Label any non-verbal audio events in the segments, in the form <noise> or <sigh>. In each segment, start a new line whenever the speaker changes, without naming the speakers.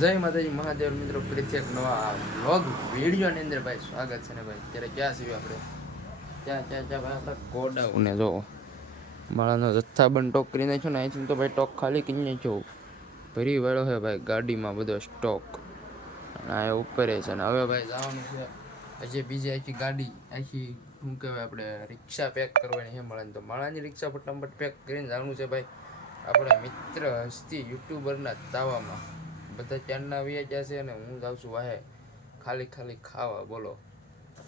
જય માતાજી, મહાદેવ મિત્રો, ફરીથી એક નવા વ્લોગ વિડીયોની અંદર ભાઈ સ્વાગત છે ને ભાઈ. ત્યારે ક્યાં છીએ આપણે? ક્યાં ક્યાં ક્યાં ભાઈ આપણે ગોડાઉને? જો, માળાનો જથ્થાબંધ ટોક કરી નાખ્યો ને અહીંથી તો ભાઈ ટોક ખાલી કરી નાખ્યો. ભરી વાળો છે ભાઈ, ગાડીમાં બધો સ્ટોક અને આ ઉપર છે ને હવે ભાઈ જવાનું છે હજી બીજી આખી ગાડી, આખી શું કહેવાય આપણે, રિક્ષા પેક કરવાની છે મળે તો માળાની રિક્ષા ફટાફટ પેક કરીને જવાનું છે ભાઈ. આપણા મિત્ર હસ્તી યુટ્યુબરના તાવામાં. બધા ચારના આવ્યા જશે અને હું જાઉં છું વાહે. ખાલી ખાલી ખાવા, બોલો.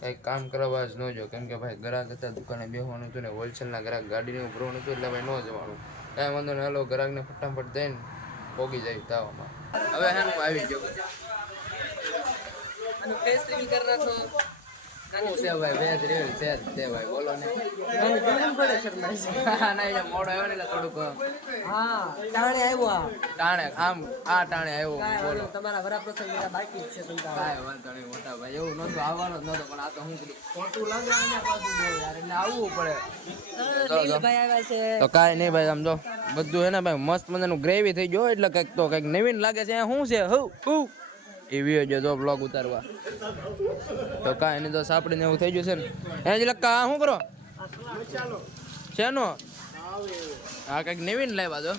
કંઈ કામ કરવા જ ન જો, કેમ કે ભાઈ ગ્રાહક હતા, દુકાને બેસવાનું હતું ને હોલસેલના ગ્રાહક ગાડીને ઉભરવાનું હતું એટલે ભાઈ ન જવાનું. કાંઈ વાંધો નહીં, હાલો, ગ્રાહકને ફટાફટ દઈને પોગી જાય તાવામાં. હવે હે આવી ગયો.
ફેસ કરી નાખો.
શું છે ભાઈ વેજ રેલ છે તે ભાઈ બોલો ને.
મને કેમ પડે શરમાય છે
ના એટલે મોડો આવ્યો ને એટલે થોડુંક
હા. ટાણે આવ્યો
ટાણે આમ આ ટાણે આવ્યો બોલો
વાંધો નહીં, તમારા બધા બાકી છે તમતારે.
કાંઈ વાંધો નહીં મોટા ભાઈ એવું નહોતું આવવાનું જ નહોતું પણ આ તો હું કીધું
ખોટું લાગે આને પાછું બહુ યાર.
એટલે આવવું પડે.
અ, દિલભાઈ આવ્યા છે.
તો કાંઈ નહીં ભાઈ આમ બધું હે ને ભાઈ મસ્ત મજાનું ગ્રેવી થઈ ગયો એટલે કંઈક તો કંઈક નવીન લાગે છે શું છે હું હું એ વિયો જો જો બ્લોગ ઉતારવા. તો કાંઈ નહીં, તો સાપડીને એવું થઈ ગયું છે ને. એ જ લક્કા શું કરો? શેનો? હા કંઈક નવીન લાવ્યા જો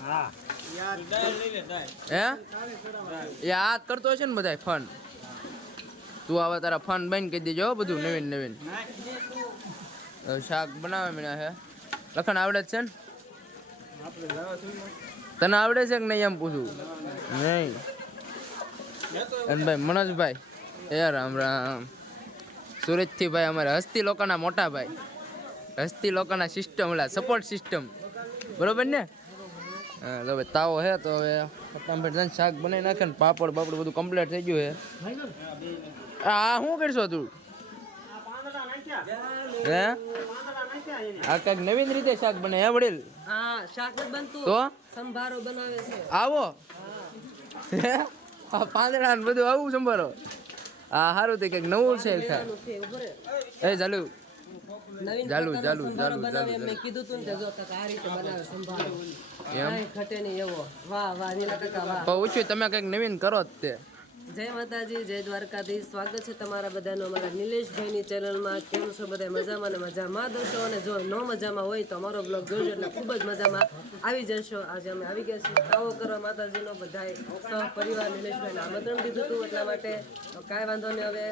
હે? એ આ કરતો હશે ને બધાય, ફન. તું આવે તારા ફન બંધ કરી દેજો હો બધું નવીન નવીન. શાક બનાવવા મીણા છે લખણ આવડે છે ને? તને આવડે છે કે નહીં એમ પૂછું? નહીં. અને ભાઈ મનોજભાઈ. એ રામ રામ. સુરતથી ભાઈ અમારે હસ્તી લોકોના મોટા ભાઈ. હસ્તી લોકોના સિસ્ટમ એટલે સપોર્ટ સિસ્ટમ બરોબર ને? તો ભાઈ તાવો હે તો હવે ફટાફટ જઈને શાક બનાવી નાખે ને પાપડ બાપડ બધું કમ્પ્લીટ થઈ ગયું હે. આ શું કરશો તું? હે? આ કંઈક નવીન રીતે શાક બને હે વડીલ?
હા શાક બનતું.
તો?
સંભારો બનાવે છે.
આવો. હે? આ પાંદડા ને બધું આવું સંભાળો આ સારું તે કંઈક નવું છે. એ ચાલુ ચાલુ, ચાલુ, ચાલુ, ચાલુ,
મેં કીધું તું ને જો કાકા આ રીતે બનાવે સંભારો.
એમ?
ખટે નહીં એવો. વાહ વાહ નીલા કાકા વાહ.
ઓછું તમે કંઈક નવીન કરો જ તે.
જય માતાજી, જય દ્વારકાધીશ. સ્વાગત છે તમારા બધાનો અમારા નિલેશભાઈની ચેનલમાં. કેમ છો બધા? મજામાં ને મજામાં? દોશો અને જો ન મજામાં હોય તો અમારો બ્લોગ જોજો એટલે ખૂબ જ મજામાં આવી જશો. આજે અમે આવી ગયા છીએ આવો કરવા માતાજીનો બધાએ પરિવાર નિલેશભાઈને આમંત્રણ દીધું હતું એટલા માટે. કાંઈ વાંધો નહીં હવે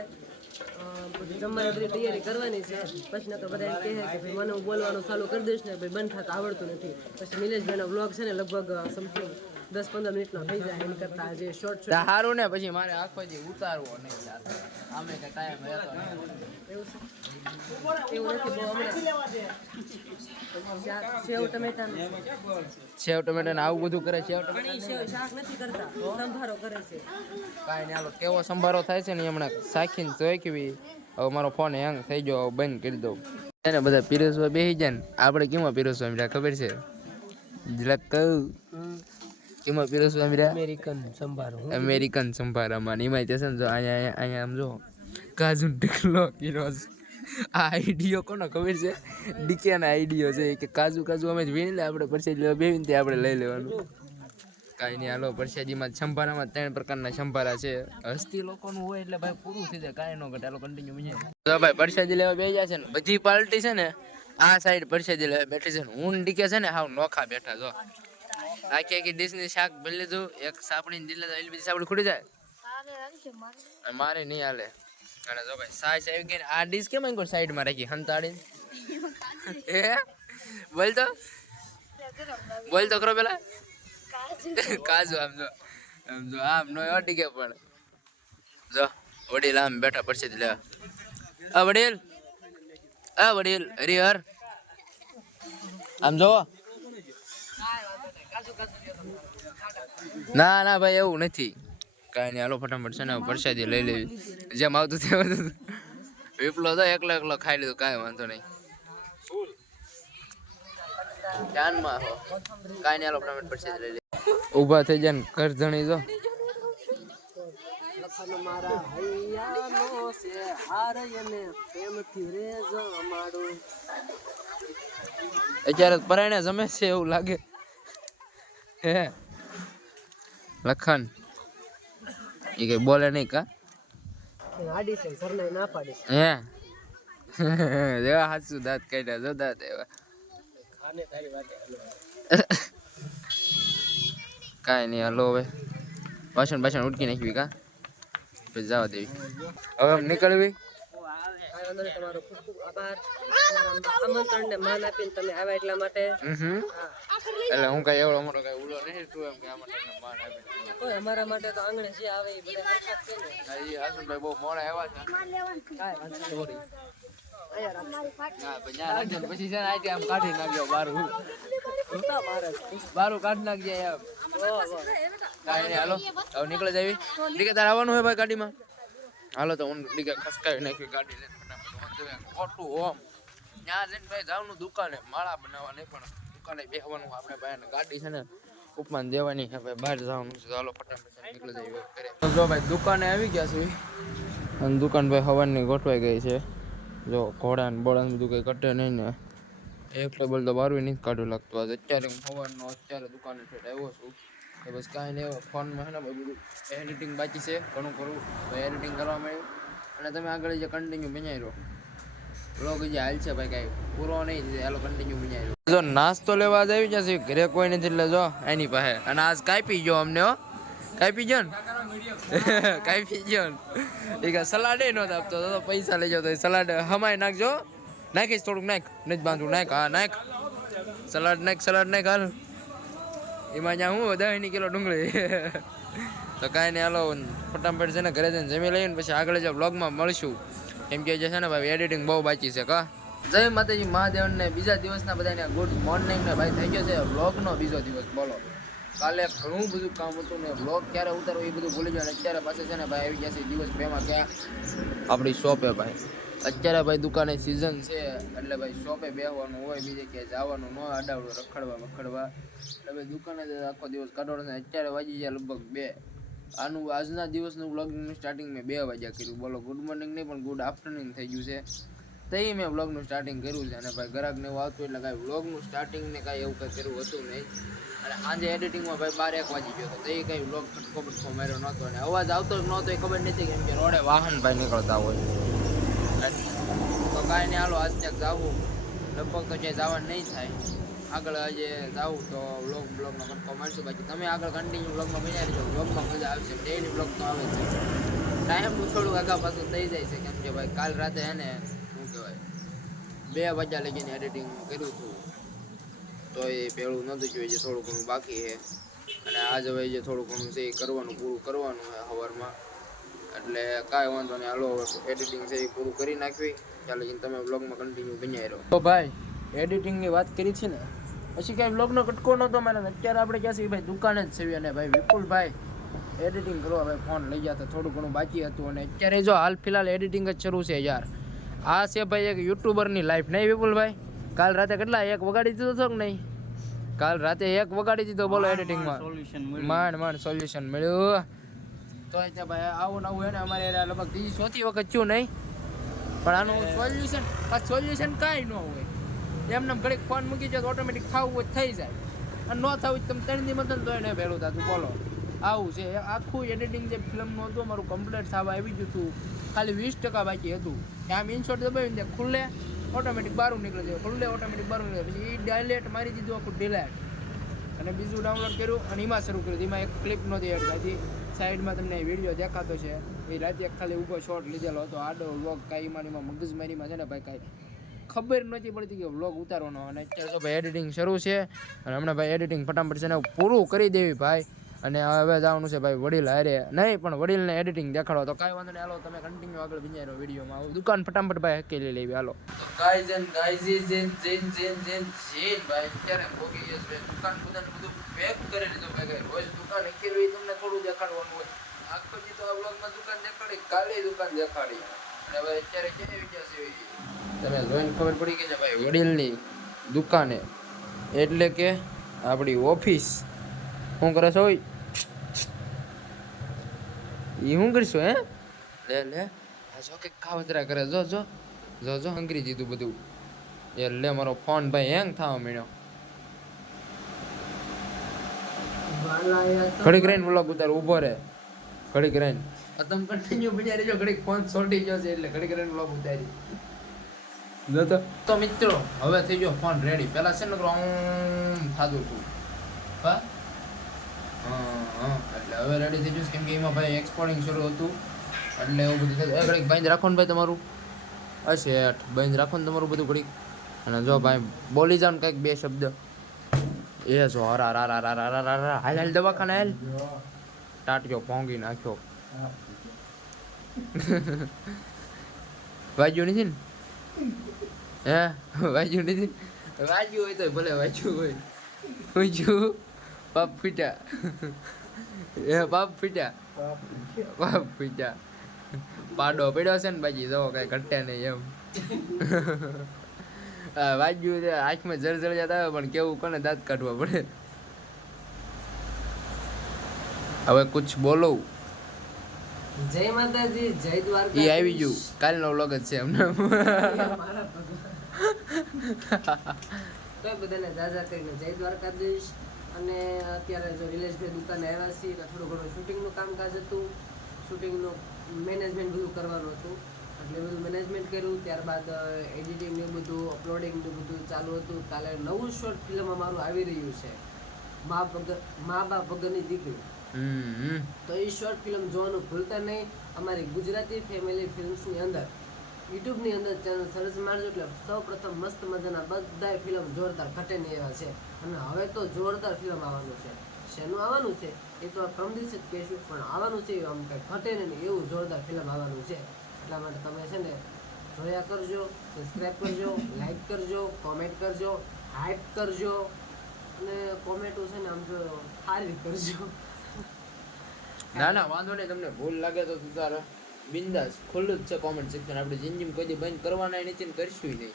જમવાની તૈયારી કરવાની છે. પછી તો બધા કહે કે ભાઈ મને બોલવાનું ચાલુ કરી દઈશ ને ભાઈ બંધ થતા આવડતું નથી. પછી નિલેશભાઈનો બ્લોગ છે ને લગભગ સમથિંગ દસ પંદર મિનિટનો થઈ જાય એની કરતા જે શોર્ટ
તા સારું ને પછી મારે આખો જે ઉતારવો નહીં. આમે કઈ ટાઈમ
એવું સેવ ટમેટા
સેવ ટમેટા ને આવું બધું કરે સેવ ટમેટા
શાક નથી કરતા. સંભારો કરે છે.
કાંઈ નહીં કેવો સંભારો થાય છે ને હમણાં સાખીને જોઈકવી હવે મારો ફોન હેંગ થઈ ગયો બંધ કરી દઉં. એને બધા પીરસવા બેસી જાય ને. આપણે કેમાં પીરસવા મીઠા ખબર છે? જરાક કહું. કેમાં શું મીરા
અમેરિકન સંભારો.
અમેરિકન સંભારામાં. એમાં છે ને જો અહીંયા અહીંયા આમ જો કાજુ ઢીકલો કિલો આ આઈડિયો કોનો ખબર છે? ડીકેના આઈડિયો છે કે કાજુ કાજુ અમે જ વીણી લે આપણે પરસેજ લેવા બેવીને તે આપણે લઈ લેવાનું. કાંઈ નહીં હાલો પરસેજીમાં સંભારામાં ત્રણ પ્રકારના સંભારા છે. હસ્તી લોકોનું હોય એટલે ભાઈ પૂરું થઈ જાય કાંઈ ન ઘટે. હાલો કન્ટિન્યુ મજા તો ભાઈ પરસેજી લેવા બે જાય છે ને બધી પાર્ટી છે ને આ સાઈડ પરસેજી લેવા બેઠી છે ને. ઊન ડીકે છે ને હાવ નોખા બેઠા જો. આખી આખી ડીશની શાક ભરી લીધું એક સાપડીને દીધી લીધું, બીજી સાપડી ખૂટી જાય. મારે. નહીં હાલે. અને જો ભાઈ સાઈઝ આવી ગઈ આ ડીશ કેમ અહીં સાઈડમાં રાખી? હંતાડીને? એ બોલ તો. બોલ તો કરો પેલા. કાજુ. આમ જો આમ જો આમ નો અટી ગયા પણ. જો વડીલ આમ બેઠા પડશે જ લેવા આ વડીલ આ વડીલ હરિહર આમ જો ના ના ભાઈ, એવું નથી. કાંઈ નહીં, હાલો ફટાફટ છે ને, પરસાદી લઈ લેવી જેમ આવતું તેમ વિપલો તો એકલો એકલો ખાઈ લીધું, કાંઈ વાંધો નહીં. ધ્યાનમાં હો. કાંઈ નહીં પ્રસાદી લઈ લે ઊભા થઈ જાય ને ઘર જણી જો. અત્યારે પરાણે જમે છે એવું લાગે. લખન. એ કઈ બોલે નહીં કા?
આડી છે સરનાઈ ના પાડીશ
હે. <laughs> જેવા હાથું દાંત કાઢ્યા જો દાંત એવા.
ખાને તારી વાતે
કાંઈ નહીં હલો હવે. વાસણ બાસણ ઉટકી નાખવી કા? પછી જવા દેવી. હવે નીકળવી?
કાંઈ તમારો ખૂબ ખૂબ આભાર આમંત્રણને માન આપીને તમે આવ્યા એટલા માટે.
એટલે હું કઈ એવડો મોટો કઈ ઉડો નહીં તું એમ કે આમાં માન આપીને.
કોઈ અમારા માટે તો આંગણે જે આવે એ બધા હરખા છે ને.
એ ઈ હાસુભાઈ બહુ મોડા આવ્યા છે.
કાંઈ વાંધો નહીં.
પછી છે ને આમ કાઢી નાખ્યો બારું. બારું કાઢી નાખજે એમ. કાંઈ નહીં હાલો. હવે નીકળે જાવી ડીકે તારે આવવાનું હોય ભાઈ ગાડીમાં? હાલો તો હું ડીકે ખસકાવી નાખી ગાડી લઈને. નહીં. ખોટું ઓમ. ત્યાં જઈને ભાઈ જવાનું દુકાને, માળા બનાવવા નહીં, પણ દુકાને બેસવાનું આપણે ભાઈ ગાડી છે ને, ઉપમાન દેવાની છે, ભાઈ બહાર જવાનું છે. ચાલો ફટાફટ નીકળી જઈએ જો ભાઈ દુકાને આવી ગયા છે. અને દુકાન ભાઈ હવાની ગોઠવાઈ ગઈ છે. જો ઘોડા ને બોડા બધું કંઈ કટે નહીં ને. એક ટેબલ તો બારવી નહીં કાઢું લાગતું. આજે અત્યારે હું સવારનો અત્યારે દુકાને આવ્યો છું. તો બસ કાંઈ નહીં એવો ફોનમાં છે ને બધું એડિટિંગ બાકી છે. ઘણું તો એડિટિંગ કરવા મળ્યું અને તમે આગળ જે કન્ટિન્યુ બનાવી રહો બ્લોગ જે હાલ છે ભાઈ પૂરો નહીં કન્ટિન્યુ બનાવી જો નાસ્તો લેવા જ આવી ઘરે કોઈ નથી, એટલે જો એની પાસે. અને આજ કાપી ગયો અમને, હો. કાપી ગયો ને? <laughs> કાપી ગયો ને. એ સલાડે એ નહોતો આપતો પૈસા લઈ તો સલાડ હમાય નાખજો. નાખીશ થોડુંક, નાખ. નથી બાંધવું, નાખ, હા, નાખ. સલાડ નાખ સલાડ નાખ, હાલ. એમાં જ્યાં હું દસની કિલો ડુંગળી. <laughs> તો કાંઈ નહીં, હાલો, ફટાફટ છે ને ઘરે જઈને જમી લઈએ ને પછી આગળ જે બ્લોગમાં મળશું. કેમ કે જે છે ને ભાઈ એડિટિંગ બહુ બાકી છે, કા? જય માતાજી મહાદેવ ને બીજા દિવસના બધાને ગુડ મોર્નિંગ ને ભાઈ થઈ ગયો છે બ્લોગનો બીજો દિવસ, બોલો. કાલે ઘણું બધું કામ હતું ને બ્લોગ ક્યારે ઉતારો એ બધું ભૂલી જાય અત્યારે પાસે છે ને ભાઈ આવી ગયા છે દિવસ બેમાં ક્યાં? આપણી શોપે ભાઈ. અત્યારે ભાઈ દુકાને સિઝન છે, એટલે ભાઈ શોપે બેસવાનું હોય, બીજે ક્યાંય જવાનું ન અડાવડું રખડવા વખડવા એટલે ભાઈ દુકાને આખો દિવસ કાઢવાનો અત્યારે વાગી ગયા લગભગ બે. આનું આજના દિવસનું બ્લોગનું સ્ટાર્ટિંગ મેં બે વાગ્યા કર્યું. બોલો ગુડ મોર્નિંગ નહીં, પણ ગુડ આફ્ટરનૂન થઈ ગયું છે. તઈ મેં બ્લોગનું સ્ટાર્ટિંગ કર્યું છે. અને ભાઈ ગ્રાહકને એવું આવતું એટલે કાંઈ બ્લોગનું સ્ટાર્ટિંગ ને કાંઈ એવું કંઈ કર્યું હતું નહીં. અને સાંજે એડિટિંગમાં ભાઈ બાર એક વાગી ગયો તો એ કંઈ બ્લોગ ફટકો ફટકો માર્યો નહોતો. અને અવાજ આવતો જ નહોતો, એ ખબર નથી કેમ કે રોડે વાહન ભાઈ નીકળતા હોય. તો કાંઈ નહીં, હાલો, આજ ક્યાંક જાવું. લગભગ તો જે જવાનું નહીં થાય. આગળ આજે જાઉં તો બ્લોગ બ્લોગનો કટકો મારશું બાકી. તમે આગળ કન્ટિન્યુ બ્લોગમાં બન્યા રહેજો. બ્લોગમાં મજા આવશે. ડેઈલી બ્લોગ તો આવે છે. ટાઈમનું થોડુંક આગા પાછું થઈ જાય છે. કેમ કે ભાઈ, કાલ રાતે હે ને, શું કહેવાય, બે વાગ્યા લગીને એડિટિંગ કર્યું હતું. તો એ પેલું નહોતું જોઈએ જે થોડું ઘણું બાકી છે. અને આજ હવે જે થોડું ઘણું છે એ કરવાનું, પૂરું કરવાનું છે સવારમાં એટલે કાંઈ વાંધો નહીં. હાલો એડિટિંગ છે એ પૂરું કરી નાખવી. ચાલો તમે બ્લોગમાં કન્ટિન્યુ બન્યા રહ્યો તો ભાઈ એડિટિંગની વાત કરી છે ને? પછી કાંઈ બ્લોગનો કટકો નહોતો મારે અત્યારે આપણે ક્યાં છીએ? ભાઈ દુકાને જ છીએ અને ભાઈ વિપુલભાઈ એડિટિંગ કરવા ભાઈ ફોન લઈ ગયા તો થોડું ઘણું બાકી હતું અને અત્યારે જો હાલ ફિલહાલ એડિટિંગ જ શરૂ છે યાર. આ છે ભાઈ એક યુટ્યુબરની લાઈફ નહીં વિપુલભાઈ? કાલ રાતે કેટલા એક વગાડી દીધો હતો કે નહીં? કાલ રાતે એક વગાડી દીધો બોલો એડિટિંગમાં માંડ માંડ સોલ્યુશન મળ્યું. તો એટલે ભાઈ આવું નવું હે ને અમારે લગભગ ત્રીજી ચોથી વખત થયું નહીં. પણ આનું સોલ્યુશન સોલ્યુશન કાંઈ ન હોય. એમને ઘડીક ફોન મૂકી જાય તો ઓટોમેટિક થવું જ થઈ જાય. અને ન થવું તમે ત્રણ દી મતલબ તોય નહીં ભેળું થતું. બોલો, આવું છે. આખું એડિટિંગ જે ફિલ્મનું હતું, અમારું કમ્પ્લીટ થવા આવી ગયું હતું. ખાલી વીસ ટકા બાકી હતું. કે આમ ઇન્શોટ દબાવીને ત્યાં ખુલ્લે ઓટોમેટિક બારું નીકળી જાય ખુલ્લે ઓટોમેટિક બહાર નીકળે પછી એ ડાયલેટ મારી દીધું આખું ડિલેટ અને બીજું ડાઉનલોડ કર્યું અને એમાં શરૂ કર્યું. એમાં એક ક્લિપ નહોતી એડ થતી. સાઈડમાં તમને વીડિયો દેખાતો છે. એ રાતે ખાલી ઊભો શોટ લીધેલો હતો. આડો વોક કાંઈ એમાં મગજમારીમાં છે ને ભાઈ કાંઈ. ખબર નથી પડતી કે વ્લોગ ઉતારવાનો અને અત્યારે તો ભાઈ એડિટિંગ શરૂ છે. અને હમણાં ભાઈ એડિટિંગ ફટાફટ છે ને પૂરું કરી દેવી ભાઈ. અને હવે જવાનું છે ભાઈ વડીલ હારે. નહીં, પણ વડીલને એડિટિંગ દેખાડો તો કાંઈ વાંધો નહીં. હાલો, તમે કન્ટિન્યુ આગળ વિચારો વિડીયોમાં આવું દુકાન ફટાફટ ભાઈ હકેલી લેવી. હાલો. ગાઈઝ એન્ડ જેન જેન જેન જેન જેન ભાઈ અત્યારે ભોગી ગયો છે. દુકાન બધાને બધું પેક કરી લીધું ભાઈ રોજ દુકાન હકેલી તમને થોડું દેખાડવાનું હોય. આખો દી તો આ બ્લોગમાં દુકાન દેખાડી, કાલે દુકાન દેખાડી. અને હવે અત્યારે ક્યાં આવી છે? તમે જોઈને ખબર પડી ગઈ છે ભાઈ વડીલની દુકાને. એટલે કે આપણી ઓફિસ. શું કરે છો એ શું કરીશું હે? લે લે. આ જો કે કાવતરા કરે. જો જો. જો જો હંગરી દીધું બધું. એ લે મારો ફોન ભાઈ હેંગ થવા
મળ્યો
ઘડીક રહીને વ્લોગ ઉતાર ઊભો રે ઘડીક રહીને. તમે કન્ટિન્યુ બન્યા રહેજો ઘડીક ફોન સોટી ગયો છે એટલે ઘડીક રહીને બ્લોગ ઉતારી. તો. તો મિત્રો હવે થઈ ગયો ફોન રેડી પેલા છે ને થાતું હતું. હા? એટલે હવે રેડી થઈ ગયું કેમ કે એમાં ભાઈ એક્સપોર્ટિંગ શરૂ હતું. એટલે એવું બધું થયું. ઘડીક બંધ રાખો ને ભાઈ તમારું. હશે આઠ બંધ રાખો ને તમારું બધું ઘડીક. અને જો ભાઈ બોલી જાઓ ને કંઈક બે શબ્દ. એ જો હરા રા રા રા રા રા હાલ હાલ દવાખાને હાલ. ટાટ્યો ભોંગી નાખ્યો. <laughs> વાજ્યું નથી ને? હે? વાજ્યું નથી? વાજ્યું હોય તો ભલે વાજ્યું હોય. વાજ્યું પાપ પીટા એ પાપ પીટા પાપ પીટા પાડો પડ્યો છે ને બાજી જો કઈ ઘટે નહીં એમ. <laughs> વાજ્યું આંખમાં જળજળિયાત આવે પણ કેવું કોને દાંત કાઢવા પડે? હવે કુછ બોલો.
જય માતાજી જય દ્વારકા
એ આવી ગયું. કાલનો વ્લોગ જ છે
ભગવાન. તો બધાને જાજા કરીને જય દ્વારકાધીશ. અને અત્યારે જો રિલેશભાઈ દુકાને આવ્યા છીએ એટલે થોડું ઘણું શૂટિંગનું કામકાજ હતું. શૂટિંગનું મેનેજમેન્ટ બધું કરવાનું હતું. એટલે બધું મેનેજમેન્ટ કર્યું. ત્યારબાદ એડિટિંગ ને બધું અપલોડિંગ ને બધું ચાલુ હતું. કાલે નવું શોર્ટ ફિલ્મ અમારું આવી રહ્યું છે. મા વગર મા બાપ વગરની દીકરી. તો એ શોર્ટ ફિલ્મ જોવાનું ભૂલતા નહીં. અમારી ગુજરાતી ફેમિલી ફિલ્મ્સની અંદર યુટ્યુબની અંદર ચેનલ સરસ મારજો એટલે સૌ પ્રથમ મસ્ત મજાના બધાય ફિલ્મ જોરદાર ઘટે નહીં એવા છે. અને હવે તો જોરદાર ફિલ્મ આવવાનું છે. શેનું આવવાનું છે? એ તો પ્રમ દિવસે જ કહેશું, પણ આવવાનું છે આમ કંઈ ઘટે નહીં, એવું જોરદાર ફિલ્મ આવવાનું છે. એટલા માટે તમે છે ને જોયા કરજો સબસ્ક્રાઈબ કરજો લાઈક કરજો કોમેન્ટ કરજો હાઈપ કરજો, અને કોમેન્ટો છે ને આમ જો સારી કરજો.
ના ના વાંધો નહીં તમને ભૂલ લાગે તો તારે બિંદાસ ખુલ્લું જ છે કોમેન્ટ સેક્શન આપણે જિંદગી કોઈ દી બંધ કરવાના નથી ને કરશું નહીં.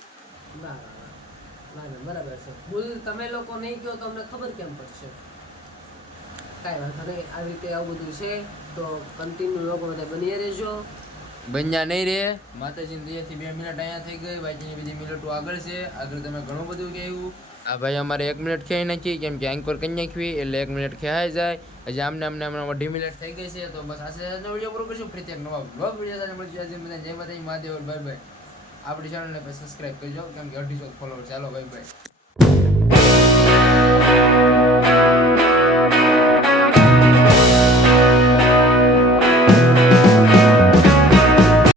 ના ના ના બરાબર છે. ભૂલ તમે લોકો નહીં કહો તો અમને ખબર કેમ પડશે? કાંઈ વાંધો નહીં આવી રીતે આવું બધું છે તો કન્ટિન્યુ લોકો બધા બની રહેજો.
બન્યા નહીં રે. માતાજીની દયાથી બે મિનિટ અહીંયા થઈ ગઈ બાકીની બધી મિનિટો આગળ છે. આગળ તમે ઘણું બધું કહ્યું. આ ભાઈ અમારે એક મિનિટ ખેઈ નાખી કેમ કે આંક કરી નાખવી, એટલે એક મિનિટ ખેવાઈ જાય. હજી આમને અમને હમણાં અઢી મિનિટ થઈ ગઈ છે, તો બસ આ વીડિયો પૂરો કરીશું. ફરી એક નવા બ્લોગ વીડિયો સાથે મળશું. આજે બધા જય માતાજી, મહાદેવ, ભાઈ ભાઈ. આપણી ચેનલને સબસ્ક્રાઈબ કરજો, કેમ કે અઢીસો ફોલોવર ચાલો ભાઈ બાય